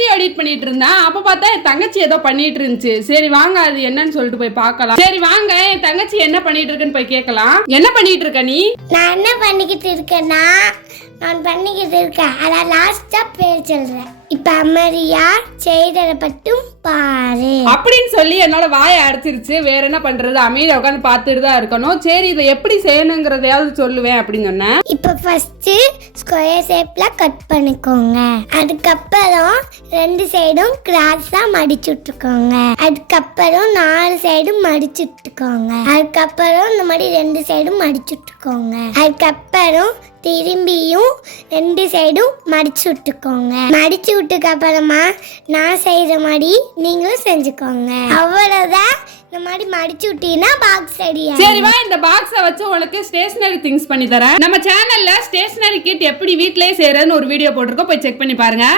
Video edit பண்ணிட்டு இருந்தேன். அப்ப பார்த்தா என் தங்கச்சி ஏதோ பண்ணிட்டு இருந்துச்சு. சரி வாங்க அது என்னன்னு சொல்லிட்டு போய் பார்க்கலாம். சரி வாங்க என் தங்கச்சி என்ன பண்ணிட்டு இருக்குன்னு போய் கேட்கலாம். என்ன பண்ணிட்டு இருக்க நீ? நான் என்ன பண்ணிக்கிட்டு இருக்கேன்னா அதான் லாஸ்டா பேர் சொல்றேன். இப்ப அமரியா செய்ததை பட்டும் பாரு அப்படின்னு சொல்லி என்னோட வாயை அடைச்சிருச்சு. வேற என்ன பண்றது, அமைதியா உட்காந்து பார்த்துட்டு தான் இருக்கணும். சரி இதை எப்படி செய்யணுங்கிறதையாவது சொல்லுவேன் அப்படின்னு சொன்னேன். இப்ப ஃபர்ஸ்ட் ஸ்கொயர் ஷேப்ல கட் பண்ணிக்கோங்க. அதுக்கப்புறம் 2 சைடும் கிராஸா மடிச்சு விட்டுக்கோங்க. அதுக்கப்புறம் 4 சைடும் மடிச்சு விட்டுக்கோங்க. அதுக்கப்புறம் இந்த மாதிரி 2 சைடும் மடிச்சு விட்டுக்கோங்க. அதுக்கப்புறம் திரும்பியும் 2 சைடும் மடிச்சு விட்டுக்கோங்க. மடிச்சு விட்டுக்கு அப்புறமா நான் செய்யற மாதிரி நீங்களும் செஞ்சுக்கோங்க. அவ்வளவுதான். இந்த மாதிரி மடிச்சு விட்டீங்கன்னா பாக்ஸ் ரெடியா. சரி வா இந்த பாக்ஸை வச்சு உனக்கு ஸ்டேஷனரி திங்ஸ் பண்ணி தரேன். நம்ம சேனல்ல ஸ்டேஷனரி கிட் எப்படி வீட்லயே செய்யறதுன்னு ஒரு வீடியோ போட்டிருக்கோம், போய் செக் பண்ணி பாருங்க.